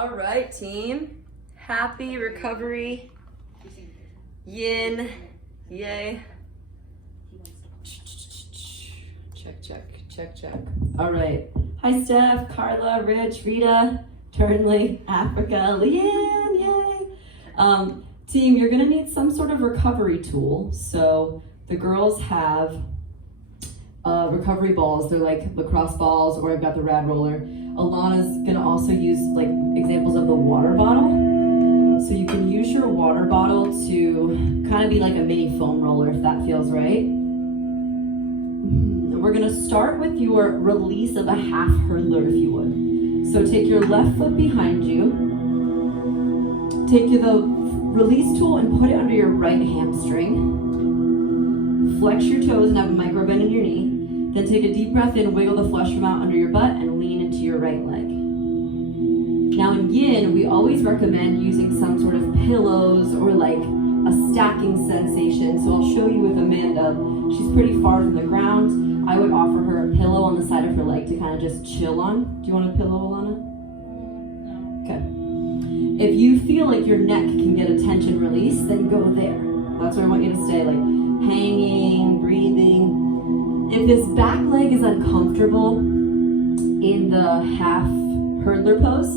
All right, team. Happy recovery. Yin, yay. Check, check, check, check. All right. Hi, Steph, Carla, Rich, Rita, Turnley, Africa, Leanne, yay. Team, you're gonna need some sort of recovery tool. So the girls have recovery balls. They're like lacrosse balls, or I've got the rad roller. Alana's gonna also use like examples of the water bottle. So you can use your water bottle to kind of be like a mini foam roller if that feels right. We're gonna start with your release of a half hurdler if you would. So take your left foot behind you, take the release tool and put it under your right hamstring. Flex your toes and have a micro bend in your knee. Then take a deep breath in, wiggle the flesh from out under your butt and lean into your right leg. Now in yin, we always recommend using some sort of pillows or like a stacking sensation. So I'll show you with Amanda. She's pretty far from the ground. I would offer her a pillow on the side of her leg to kind of just chill on. Do you want a pillow, Alana? No. Okay. If you feel like your neck can get a tension release, then go there. That's where I want you to stay, like hanging, breathing. If this back leg is uncomfortable in the half hurdler pose,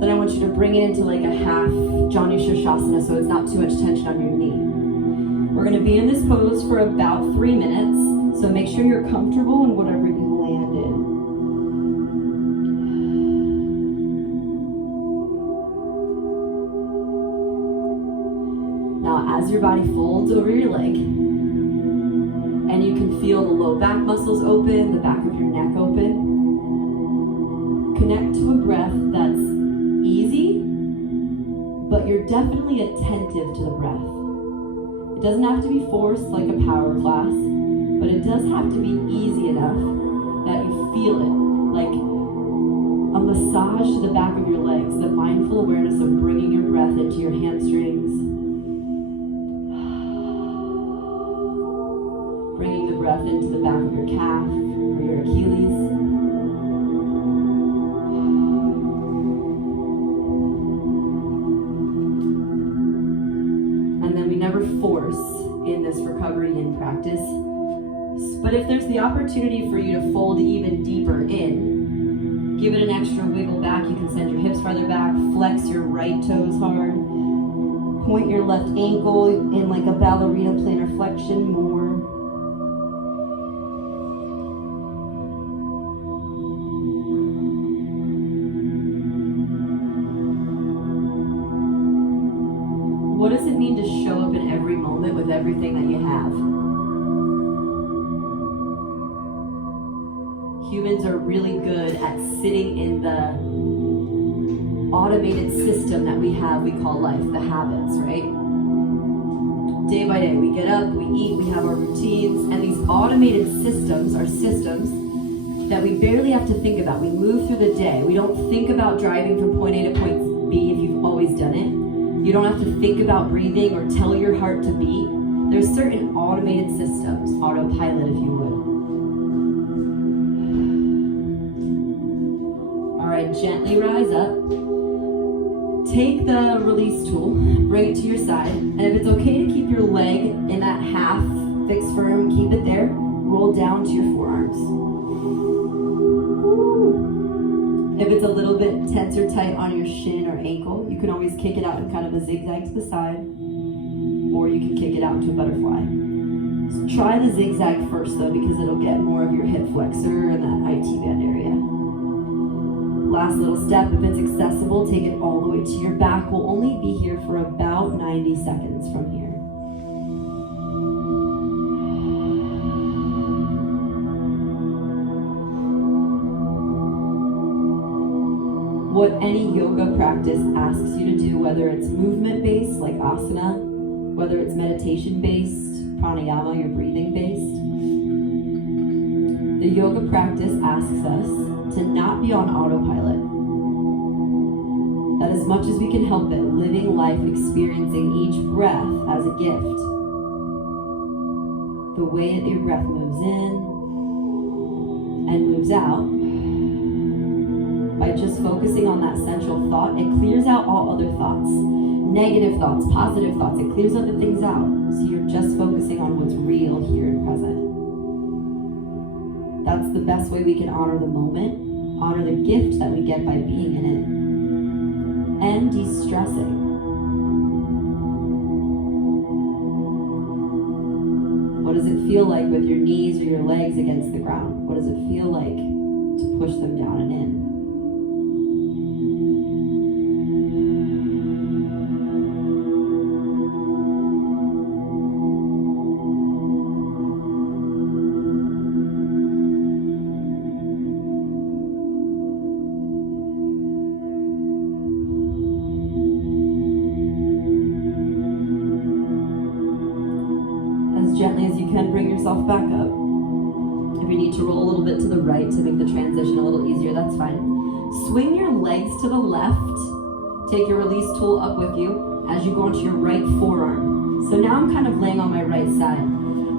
then I want you to bring it into like a half Janu Shirshasana so it's not too much tension on your knee. We're gonna be in this pose for about 3 minutes, so make sure you're comfortable in whatever you land in. Now as your body folds over your leg, and you can feel the low back muscles open, the back of your neck open, connect to a breath that's easy, but you're definitely attentive to the breath. It doesn't have to be forced like a power class, but it does have to be easy enough that you feel it, like a massage to the back of your legs, the mindful awareness of bringing your breath into your hamstrings, bringing the breath into the back of your calf or your Achilles. And then we never force in this recovery in practice. But if there's the opportunity for you to fold even deeper in, give it an extra wiggle back. You can send your hips farther back, flex your right toes hard, point your left ankle in like a ballerina plantar flexion more. What does it mean to show up in every moment with everything that you have? Humans are really good at sitting in the automated system that we have, we call life, the habits, right? Day by day, we get up, we eat, we have our routines, and these automated systems are systems that we barely have to think about. We move through the day. We don't think about driving from point A to point B if you've always done it. You don't have to think about breathing or tell your heart to beat. There's certain automated systems, autopilot if you would. All right, gently rise up. Take the release tool, bring it to your side, and if it's okay to keep your leg in that half fixed firm, keep it there. Roll down to your forearms. If it's a little bit tense or tight on your shin or ankle, you can always kick it out in kind of a zigzag to the side, or you can kick it out into a butterfly. So try the zigzag first though, because it'll get more of your hip flexor and that IT band area. Last little step, if it's accessible, take it all the way to your back. We'll only be here for about 90 seconds from here. What any yoga practice asks you to do, whether it's movement-based, like asana, whether it's meditation-based, pranayama, your breathing-based, the yoga practice asks us to not be on autopilot. That as much as we can help it, living life, experiencing each breath as a gift. The way that your breath moves in and moves out By just focusing on that central thought, it clears out all other thoughts. Negative thoughts, positive thoughts, it clears other things out. So you're just focusing on what's real here and present. That's the best way we can honor the moment, honor the gift that we get by being in it, and de-stressing. What does it feel like with your knees or your legs against the ground? What does it feel like to push them down and in? Gently as you can, bring yourself back up. If you need to roll a little bit to the right to make the transition a little easier, that's fine. Swing your legs to the left. Take your release tool up with you as you go onto your right forearm. So now I'm kind of laying on my right side.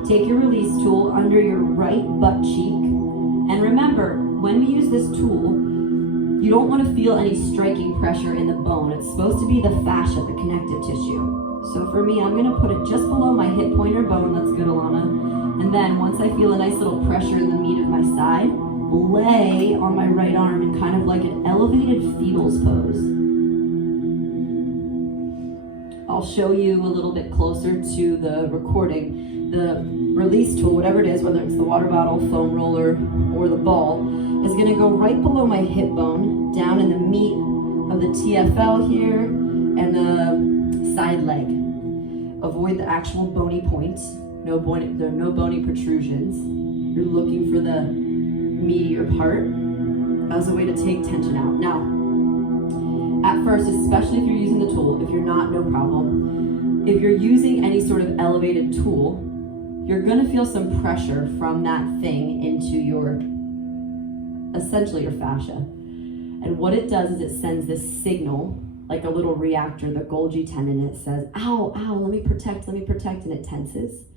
Take your release tool under your right butt cheek. And remember, when we use this tool, you don't want to feel any striking pressure in the bone. It's supposed to be the fascia, the connective tissue. So for me, I'm gonna put it just below my hip pointer bone. That's good, Alana. And then once I feel a nice little pressure in the meat of my side, lay on my right arm in kind of like an elevated fetal pose. I'll show you a little bit closer to the recording. The release tool, whatever it is, whether it's the water bottle, foam roller, or the ball, is gonna go right below my hip bone, down in the meat of the TFL here, and the side leg. Avoid the actual bony points. There are no bony protrusions. You're looking for the meatier part as a way to take tension out. Now, at first, especially if you're using the tool, if you're not, no problem. If you're using any sort of elevated tool, you're gonna feel some pressure from that thing into essentially your fascia. And what it does is it sends this signal, like a little reactor, the Golgi tendon, it says, ow, ow, let me protect, and it tenses.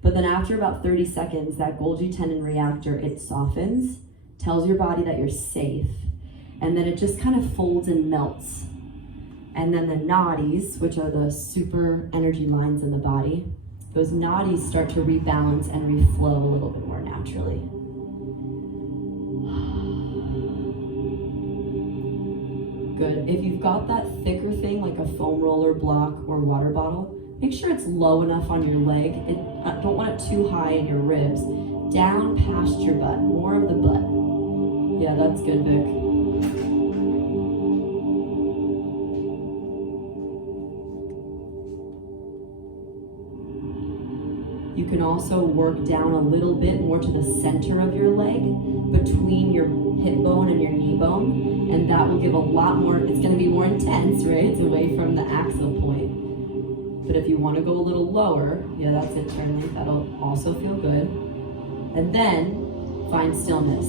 But then after about 30 seconds, that Golgi tendon reactor, it softens, tells your body that you're safe, and then it just kind of folds and melts. And then the nadis, which are the super energy lines in the body, those nadis start to rebalance and reflow a little bit more naturally. Good. If you've got that thicker thing, like a foam roller, block, or water bottle, make sure it's low enough on your leg. Don't want it too high in your ribs. Down past your butt, more of the butt. Yeah, that's good, Vic. You can also work down a little bit more to the center of your leg, between your hip bone and your knee bone, and that will give a lot more, it's going to be more intense, right? It's away from the axil point. But if you want to go a little lower, yeah, that's internally, that'll also feel good. And then, find stillness.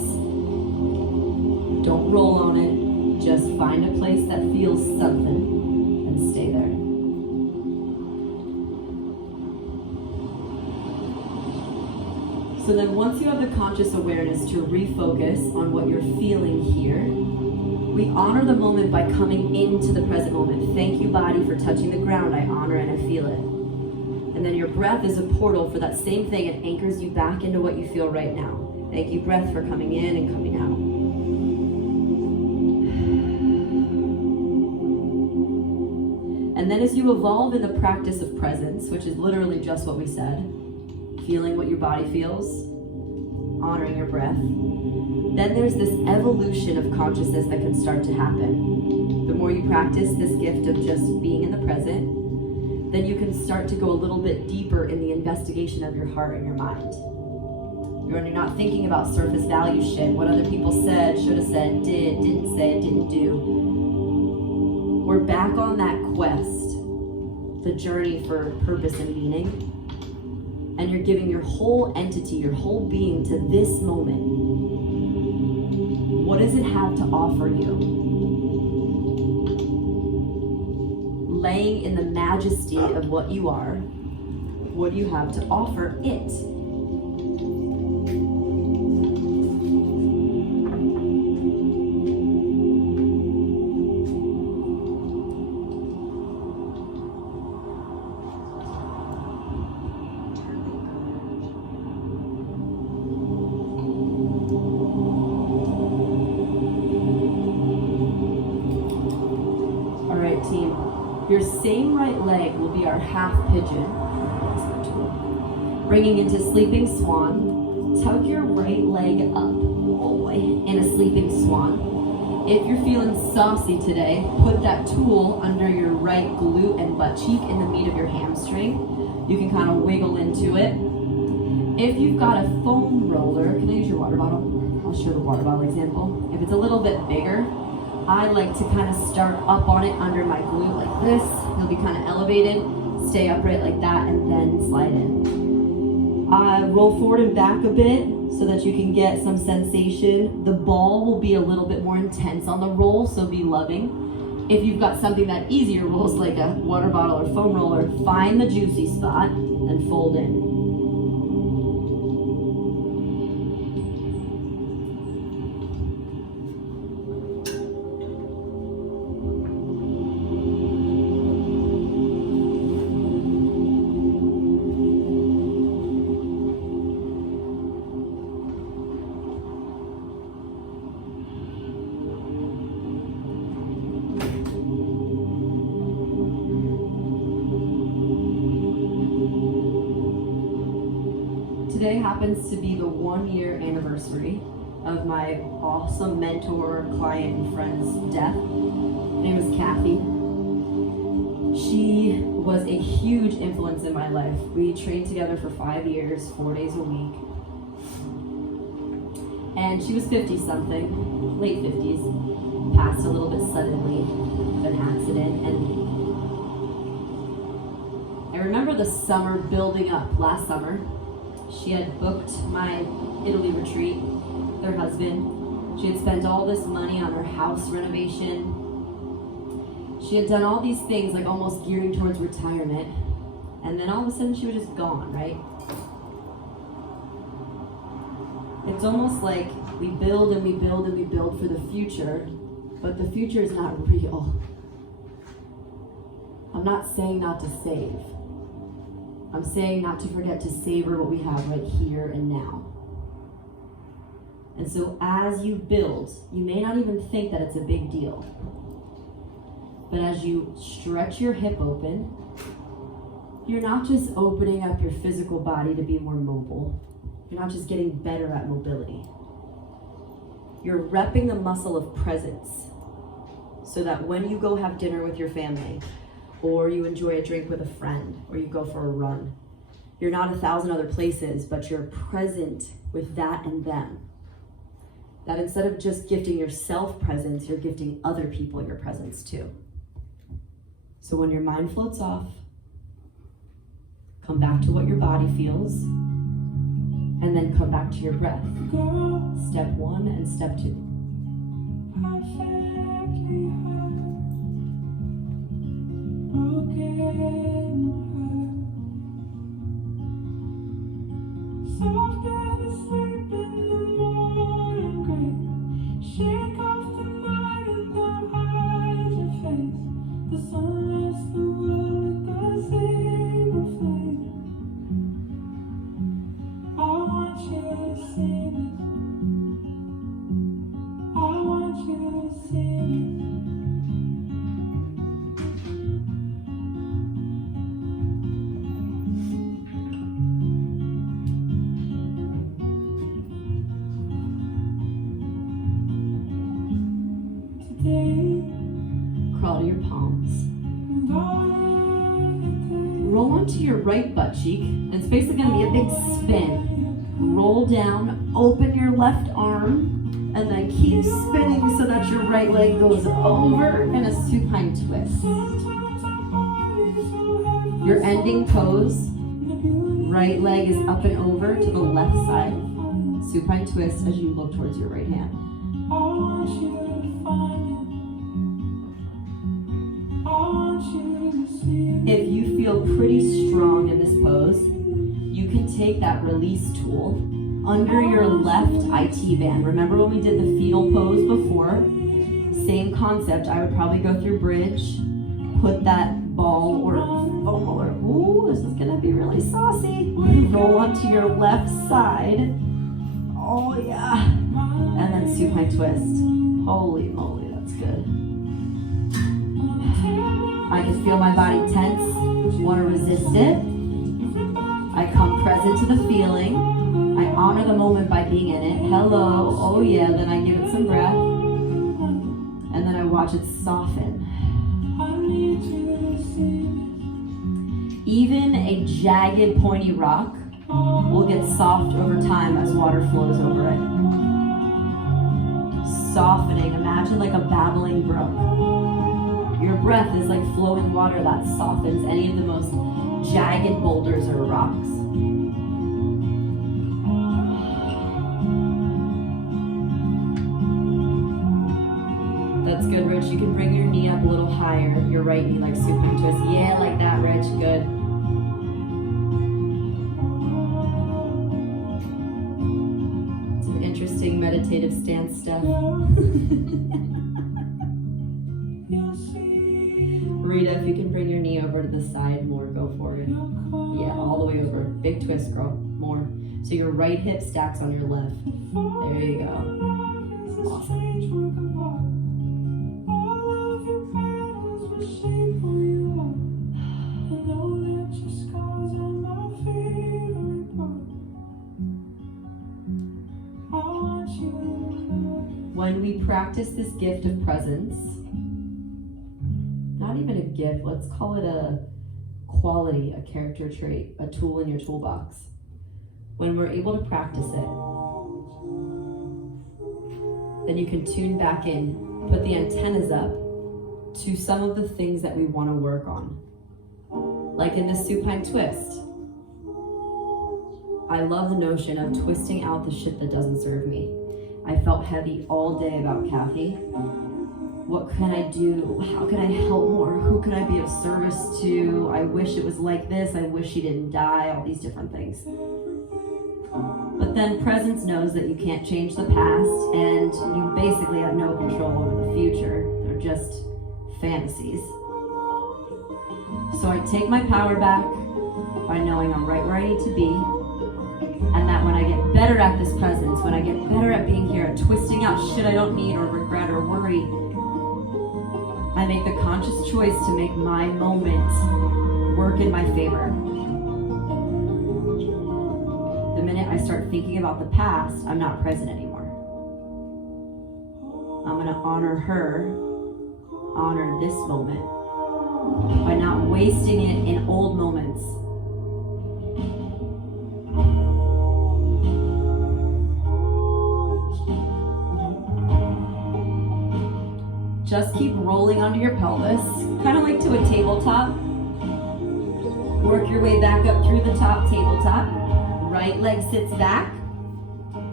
Don't roll on it, just find a place that feels something, and stay there. So then once you have the conscious awareness to refocus on what you're feeling here, we honor the moment by coming into the present moment. Thank you, body, for touching the ground. I honor and I feel it. And then your breath is a portal for that same thing. It anchors you back into what you feel right now. Thank you, breath, for coming in and coming out. And then as you evolve in the practice of presence, which is literally just what we said, feeling what your body feels, honoring your breath, then there's this evolution of consciousness that can start to happen. The more you practice this gift of just being in the present, then you can start to go a little bit deeper in the investigation of your heart and your mind. When you're not thinking about surface value shit, what other people said, should have said, did, didn't say, didn't do. We're back on that quest, the journey for purpose and meaning. And you're giving your whole entity, your whole being to this moment. What does it have to offer you? Laying in the majesty of what you are, what do you have to offer it? Your same right leg will be our half pigeon. Bringing into sleeping swan. Tug your right leg up all the way in a sleeping swan. If you're feeling saucy today, put that tool under your right glute and butt cheek in the meat of your hamstring. You can kind of wiggle into it. If you've got a foam roller, can I use your water bottle? I'll show the water bottle example. If it's a little bit bigger, I like to kind of start up on it under my glute like this. You'll be kind of elevated, stay upright like that, and then slide in. Roll forward and back a bit so that you can get some sensation. The ball will be a little bit more intense on the roll, so be loving. If you've got something that easier rolls like a water bottle or foam roller, find the juicy spot and fold in. Today happens to be the 1-year anniversary of my awesome mentor, client, and friend's death. Her name was Kathy. She was a huge influence in my life. We trained together for 5 years, 4 days a week. And she was 50-something, late 50s, passed a little bit suddenly with an accident. And I remember the summer building up last summer. She had booked my Italy retreat with her husband. She had spent all this money on her house renovation. She had done all these things, like almost gearing towards retirement. And then all of a sudden she was just gone, right? It's almost like we build and we build and we build for the future, but the future is not real. I'm not saying not to save. I'm saying not to forget to savor what we have right here and now. And so as you build, you may not even think that it's a big deal. But as you stretch your hip open, you're not just opening up your physical body to be more mobile. You're not just getting better at mobility. You're repping the muscle of presence so that when you go have dinner with your family, or you enjoy a drink with a friend, or you go for a run, you're not 1,000 other places, but you're present with that and them. That instead of just gifting yourself presence, you're gifting other people your presence too. So when your mind floats off, come back to what your body feels, and then come back to your breath. Step 1 and step 2. Crawl to your palms. Roll onto your right butt cheek. It's basically going to be a big spin. Roll down, open your left arm, and then keep spinning so that your right leg goes over in a supine twist. Your ending pose, right leg is up and over to the left side. Supine twist as you look towards your right hand. If you feel pretty strong in this pose, you can take that release tool under your left IT band. Remember when we did the fetal pose before? Same concept. I would probably go through bridge, put that ball or foam roller. Ooh, this is gonna be really saucy. Roll onto your left side. Oh yeah. And then supine twist. Holy moly, that's good. I can feel my body tense, want to resist it. I come present to the feeling. I honor the moment by being in it. Hello, oh yeah, then I give it some breath. And then I watch it soften. Even a jagged, pointy rock will get soft over time as water flows over it. Softening, imagine like a babbling brook. Your breath is like flowing water that softens any of the most jagged boulders or rocks. That's good, Rich. You can bring your knee up a little higher. Your right knee like supine twist. Yeah, like that, Rich. Good. It's an interesting meditative stance stuff. Rita, if you can bring your knee over to the side more, go for it. Yeah, all the way over. Big twist, girl. More. So your right hip stacks on your left. There you go. Awesome. When we practice this gift of presence, not even a gift, let's call it a quality, a character trait, a tool in your toolbox. When we're able to practice it, then you can tune back in, put the antennas up to some of the things that we want to work on. Like in the supine twist. I love the notion of twisting out the shit that doesn't serve me. I felt heavy all day about Kathy. What can I do? How can I help more? Who can I be of service to? I wish it was like this. I wish she didn't die. All these different things. But then presence knows that you can't change the past and you basically have no control over the future. They're just fantasies. So I take my power back by knowing I'm right where I need to be, and that when I get better at this presence, when I get better at being here, at twisting out shit I don't need or regret or worry, I make the conscious choice to make my moment work in my favor. The minute I start thinking about the past, I'm not present anymore. I'm gonna honor her, honor this moment, by not wasting it in old moments. Just keep rolling onto your pelvis, kind of like to a tabletop. Work your way back up through the top tabletop. Right leg sits back,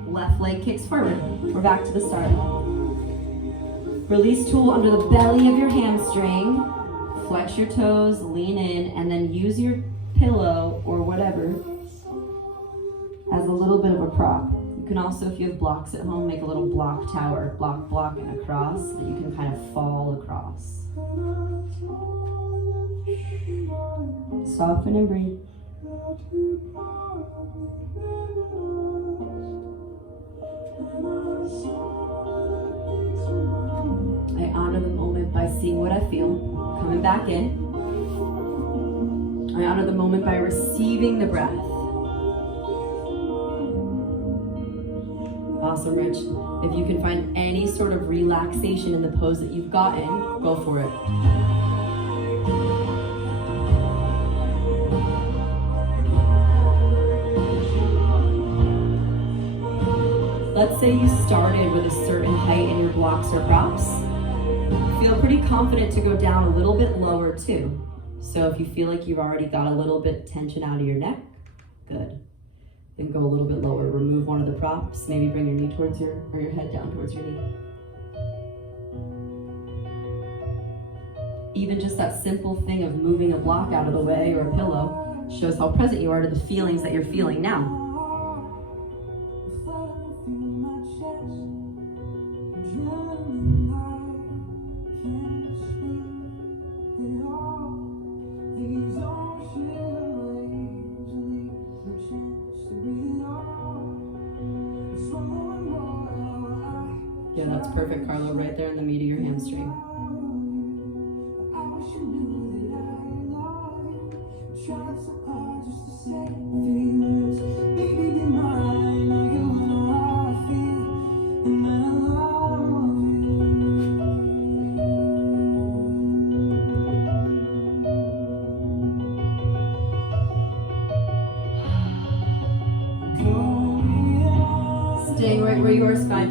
left leg kicks forward. We're back to the start. Release tool under the belly of your hamstring. Flex your toes, lean in, and then use your pillow or whatever as a little bit of a prop. You can also, if you have blocks at home, make a little block tower, block, and across, that you can kind of fall across. Soften and breathe. I honor the moment by seeing what I feel, coming back in. I honor the moment by receiving the breath. Awesome, Rich. If you can find any sort of relaxation in the pose that you've gotten, go for it. Let's say you started with a certain height in your blocks or props. Feel pretty confident to go down a little bit lower too. So if you feel like you've already got a little bit tension out of your neck, good. Then go a little bit lower. Remove one of the props. Maybe bring your knee towards your head down towards your knee. Even just that simple thing of moving a block out of the way or a pillow shows how present you are to the feelings that you're feeling now. Yeah, that's perfect, Carlo, right there in the meat of your hamstring. Staying right where you are is fine.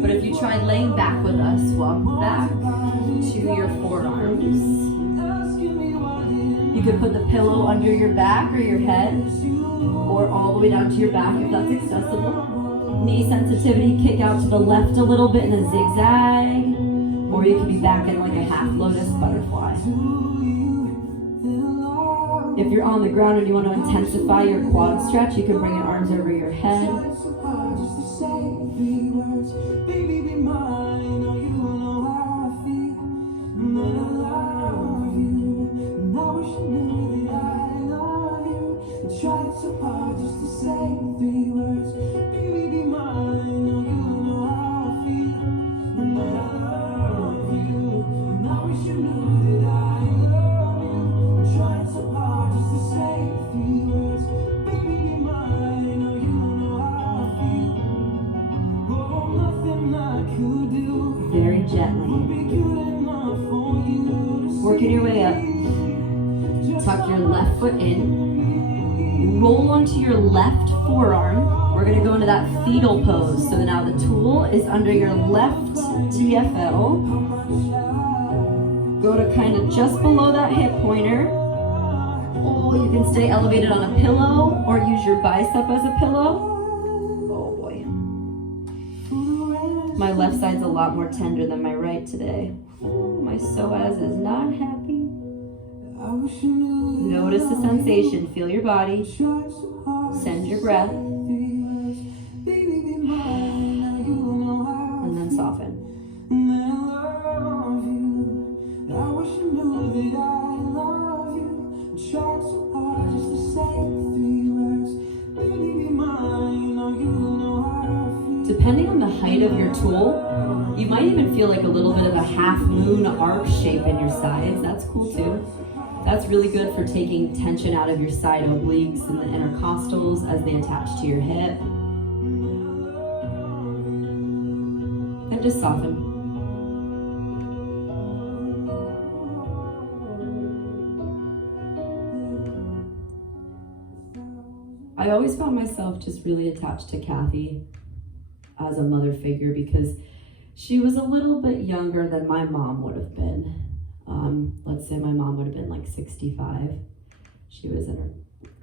But if you try laying back with us, walk back to your forearms. You could put the pillow under your back or your head, or all the way down to your back if that's accessible. Knee sensitivity, kick out to the left a little bit in a zigzag, or you could be back in like a half lotus butterfly. If you're on the ground and you want to intensify your quad stretch, you can bring your arms over your head. Very gently. Working your way up. Tuck your left foot in. Roll onto your left forearm. We're going to go into that fetal pose. So now the tool is under your left TFL. Go to kind of just below that hip pointer. Or you can stay elevated on a pillow or use your bicep as a pillow. Oh boy. My left side's a lot more tender than my right today. My psoas is not happy. Notice the sensation. Feel your body. Send your breath. And then soften. Depending on the height of your tool, you might even feel like a little bit of a half moon arc shape in your sides. That's cool too. That's really good for taking tension out of your side obliques and the intercostals as they attach to your hip. And just soften. I always found myself just really attached to Kathy as a mother figure because she was a little bit younger than my mom would have been. Let's say my mom would have been like 65. She was in her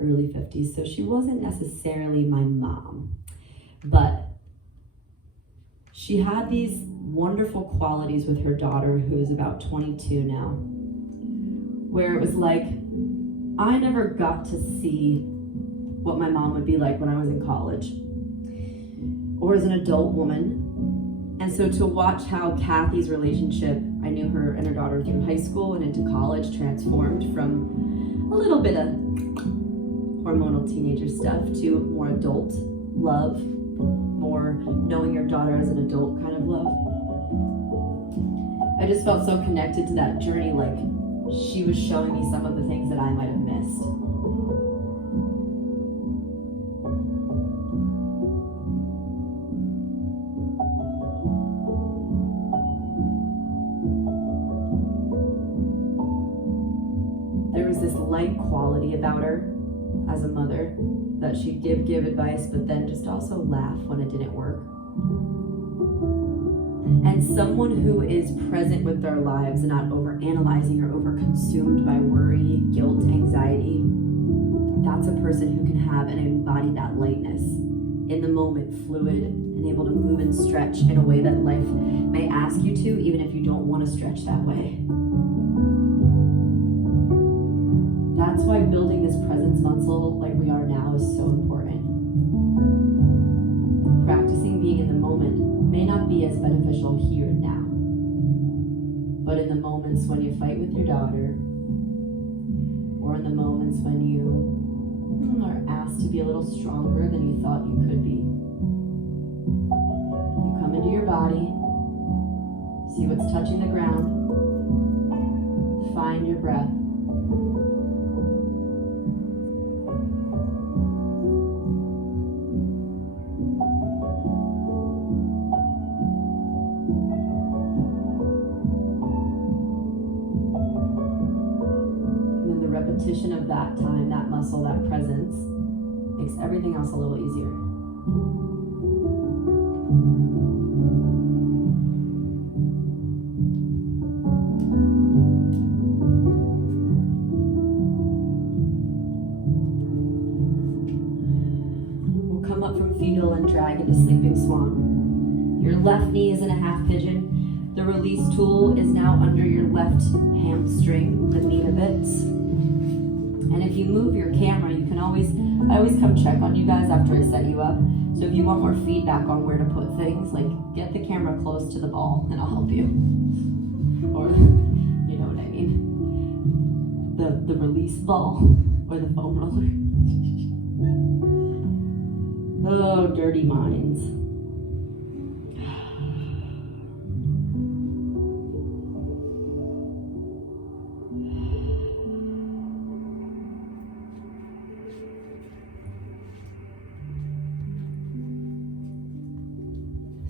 early 50s, so she wasn't necessarily my mom. But she had these wonderful qualities with her daughter, who is about 22 now, where it was like, I never got to see what my mom would be like when I was in college or as an adult woman. And so to watch how Kathy's relationship, I knew her and her daughter through high school and into college, transformed from a little bit of hormonal teenager stuff to more adult love, more knowing your daughter as an adult kind of love. I just felt so connected to that journey, like she was showing me some of the things that I might have missed. This light quality about her as a mother, that she'd give advice, but then just also laugh when it didn't work. And someone who is present with their lives and not overanalyzing or overconsumed by worry, guilt, anxiety, that's a person who can have and embody that lightness in the moment, fluid, and able to move and stretch in a way that life may ask you to, even if you don't want to stretch that way. That's why building this presence muscle like we are now is so important. Practicing being in the moment may not be as beneficial here and now, but in the moments when you fight with your daughter, or in the moments when you are asked to be a little stronger than you thought you could be, you come into your body, see what's touching the ground, find your breath, repetition of that time, that muscle, that presence, makes everything else a little easier. We'll come up from fetal and drag into sleeping swan. Your left knee is in a half pigeon. The release tool is now under your left hamstring, the meat of it. And if you move your camera, you can I always come check on you guys after I set you up. So if you want more feedback on where to put things, like get the camera close to the ball and I'll help you. Or, you know what I mean. The release ball or the foam roller. Oh, dirty minds.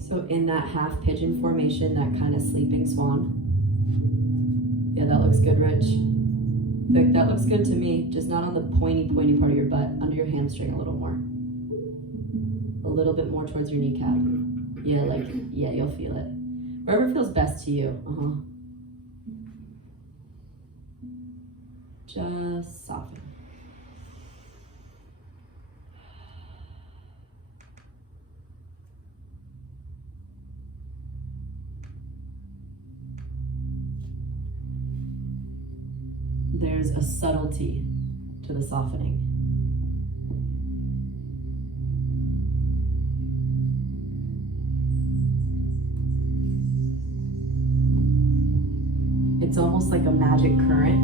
So in that half pigeon formation, that kind of sleeping swan. Yeah, that looks good, Rich. Vic, that looks good to me. Just not on the pointy part of your butt, under your hamstring a little more. A little bit more towards your kneecap. Yeah, yeah, you'll feel it. Wherever feels best to you. Just soften. There's a subtlety to the softening. It's almost like a magic current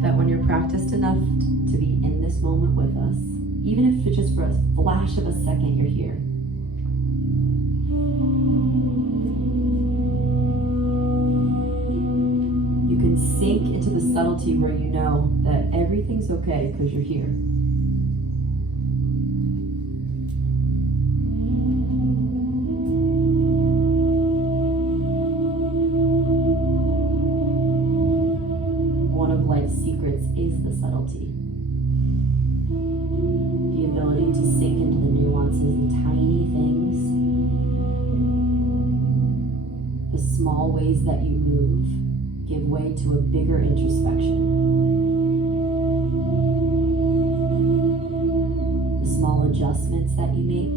that when you're practiced enough to be in this moment with us, even if it's just for a flash of a second, you're here. You can sink into the subtlety where you know that everything's okay because you're here. One of life's secrets is the subtlety. The ability to sink into the nuances, the tiny things, the small ways that you move give way to a bigger introspection. The small adjustments that you make,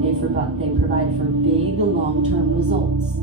they provide for big long-term results.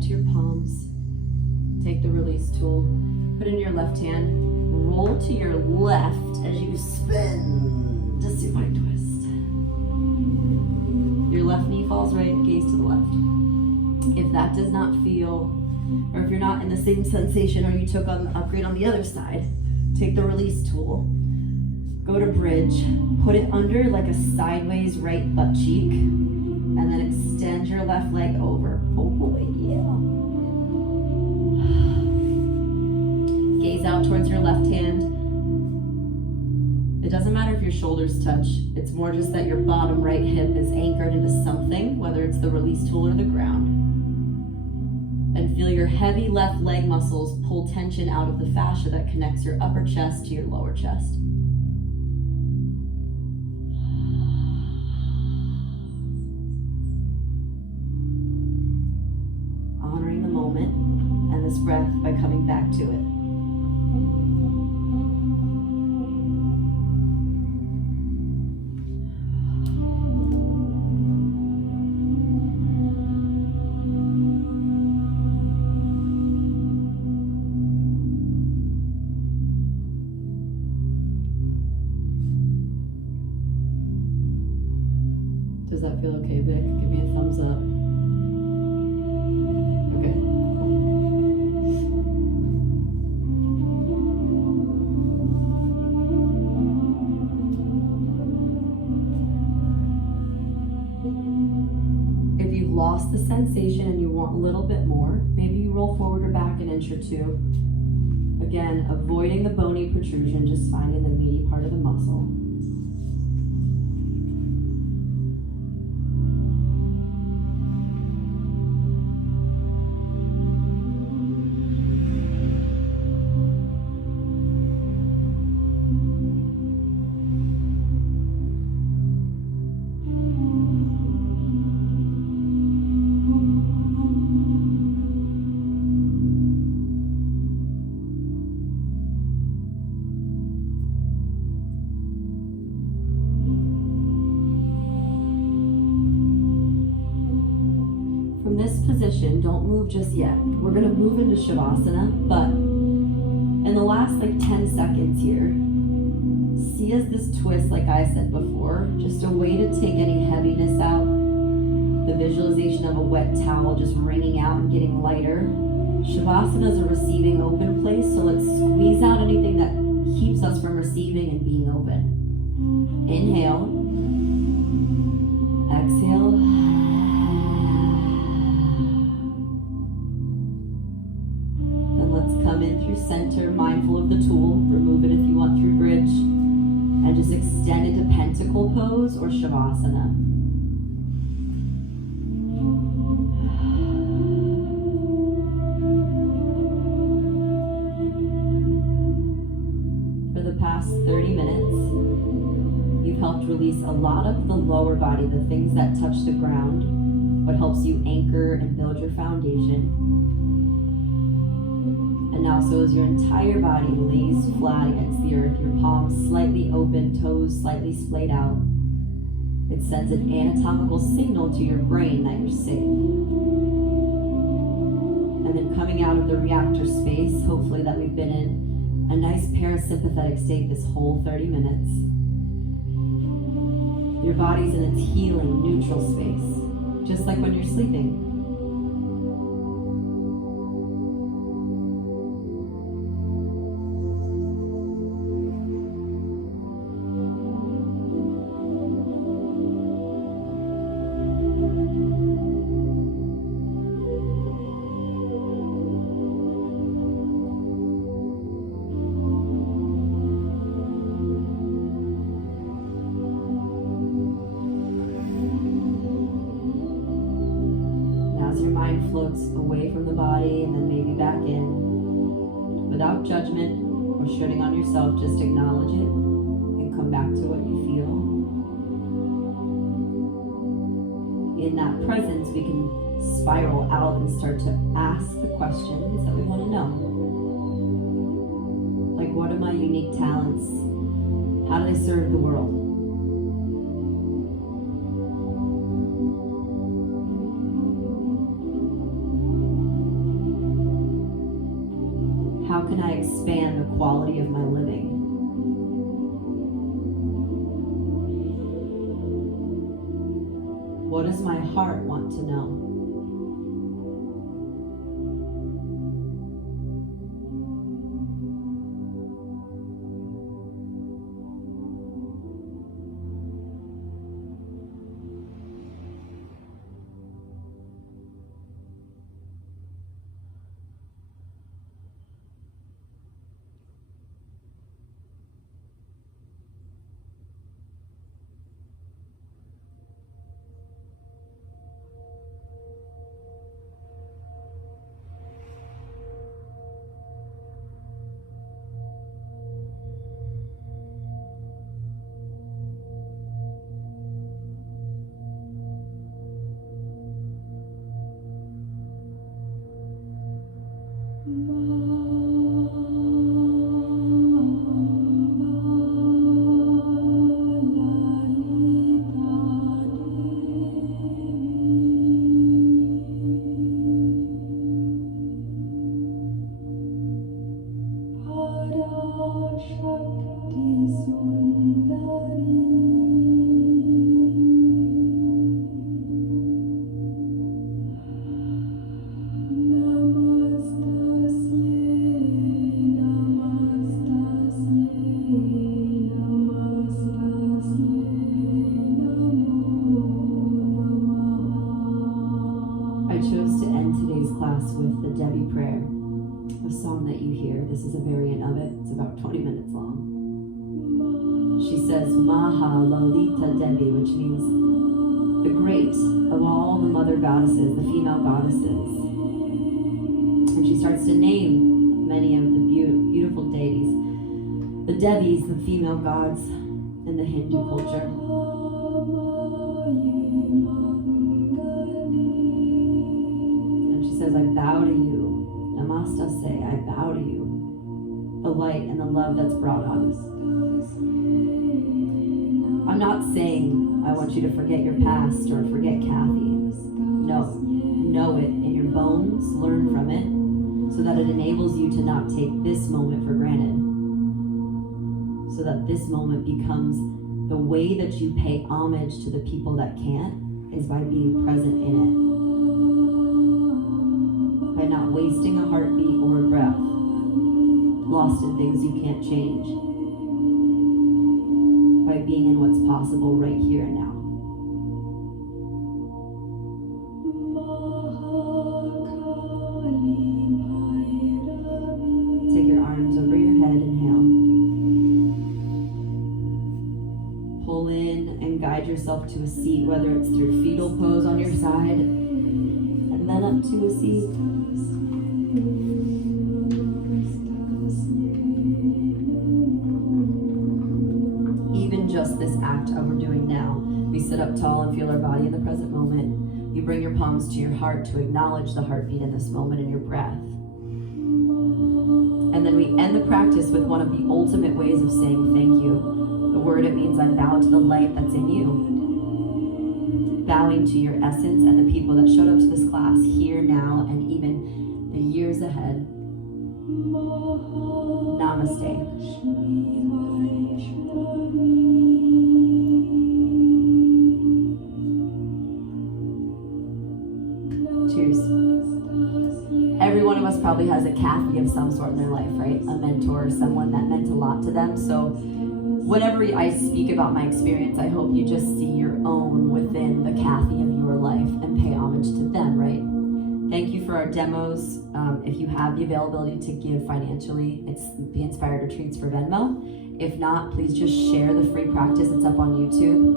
To your palms, take the release tool, put it in your left hand, roll to your left as you spin, just supine twist. Your left knee falls right, gaze to the left. If that does not feel, or if you're not in the same sensation or you took on the upgrade on the other side, take the release tool, go to bridge, put it under like a sideways right butt cheek, and then extend your left leg over. Oh boy, yeah. Gaze out towards your left hand. It doesn't matter if your shoulders touch. It's more just that your bottom right hip is anchored into something, whether it's the release tool or the ground. And feel your heavy left leg muscles pull tension out of the fascia that connects your upper chest to your lower chest. this breath by coming back to it. Does that feel okay, Vic? Give me a thumbs up. Okay. If you've lost the sensation and you want a little bit more, maybe you roll forward or back an inch or two. Again, avoiding the bony protrusion, just finding the meaty part of the muscle. This position, don't move just yet. We're gonna move into Shavasana, but in the last like 10 seconds here, see as this twist, like I said before, just a way to take any heaviness out. The visualization of a wet towel just wringing out and getting lighter. Shavasana is a receiving open place, so let's squeeze out anything that keeps us from receiving and being open. Inhale. Exhale. Come in through center, mindful of the tool. Remove it if you want through bridge. And just extend into pentacle pose or Shavasana. For the past 30 minutes, you've helped release a lot of the lower body, the things that touch the ground, what helps you anchor and build your foundation. And now, so as your entire body lays flat against the earth, your palms slightly open, toes slightly splayed out, it sends an anatomical signal to your brain that you're safe. And then coming out of the reactor space, hopefully that we've been in a nice parasympathetic state this whole 30 minutes. Your body's in its healing, neutral space, just like when you're sleeping. Floats away from the body and then maybe back in. Without judgment or shitting on yourself, just acknowledge it and come back to what you feel. In that presence, we can spiral out and start to ask the questions that we want to know. Like, what are my unique talents? How do they serve the world? How can I expand the quality of my living? What does my heart want to know? class with the Debbie prayer. The song that you hear, this is a variant of it. It's about 20 minutes long. She says, Maha Lalita Devi, which means the great of all the mother goddesses, the female goddesses. And she starts to name many of the beautiful deities. The Devis, the female gods in the Hindu culture. And she says, I bow to you. Namaste, I bow to you. The light and the love that's brought us. I'm not saying I want you to forget your past or forget Kathy. No, know it in your bones, learn from it, so that it enables you to not take this moment for granted. So that this moment becomes the way that you pay homage to the people that can't, is by being present in it. By not wasting a heartbeat or a breath, lost in things you can't change. By being in what's possible right here and now. Take your arms over your head, inhale. Pull in and guide yourself to a seat, whether it's through fetal pose on your side, and then up to a seat. Just this act of we're doing now. We sit up tall and feel our body in the present moment. You bring your palms to your heart to acknowledge the heartbeat in this moment and your breath. And then we end the practice with one of the ultimate ways of saying thank you. The word, it means I bow to the light that's in you. Bowing to your essence and the people that showed up to this class here, now, and even the years ahead. Namaste. Cheers. Every one of us probably has a Kathy of some sort in their life, right? A mentor, someone that meant a lot to them. So whenever I speak about my experience, I hope you just see your own within the Kathy of your life and pay homage to them, right? Thank you for our demos. If you have the availability to give financially, it's Be Inspired Retreats for Venmo. If not, please just share the free practice. It's up on YouTube.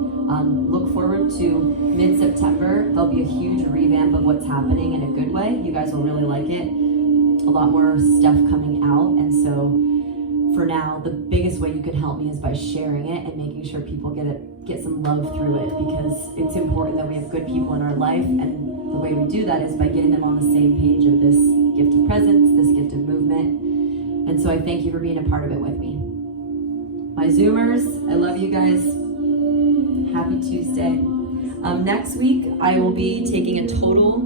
Look forward to mid-September. There'll be a huge revamp of what's happening in a good way. You guys will really like it. A lot more stuff coming out. And so for now, the biggest way you can help me is by sharing it and making sure people get some love through it, because it's important that we have good people in our life. And the way we do that is by getting them on the same page of this gift of presence, this gift of movement. And so I thank you for being a part of it with me. My Zoomers, I love you guys. Happy Tuesday. Next week, I will be taking a total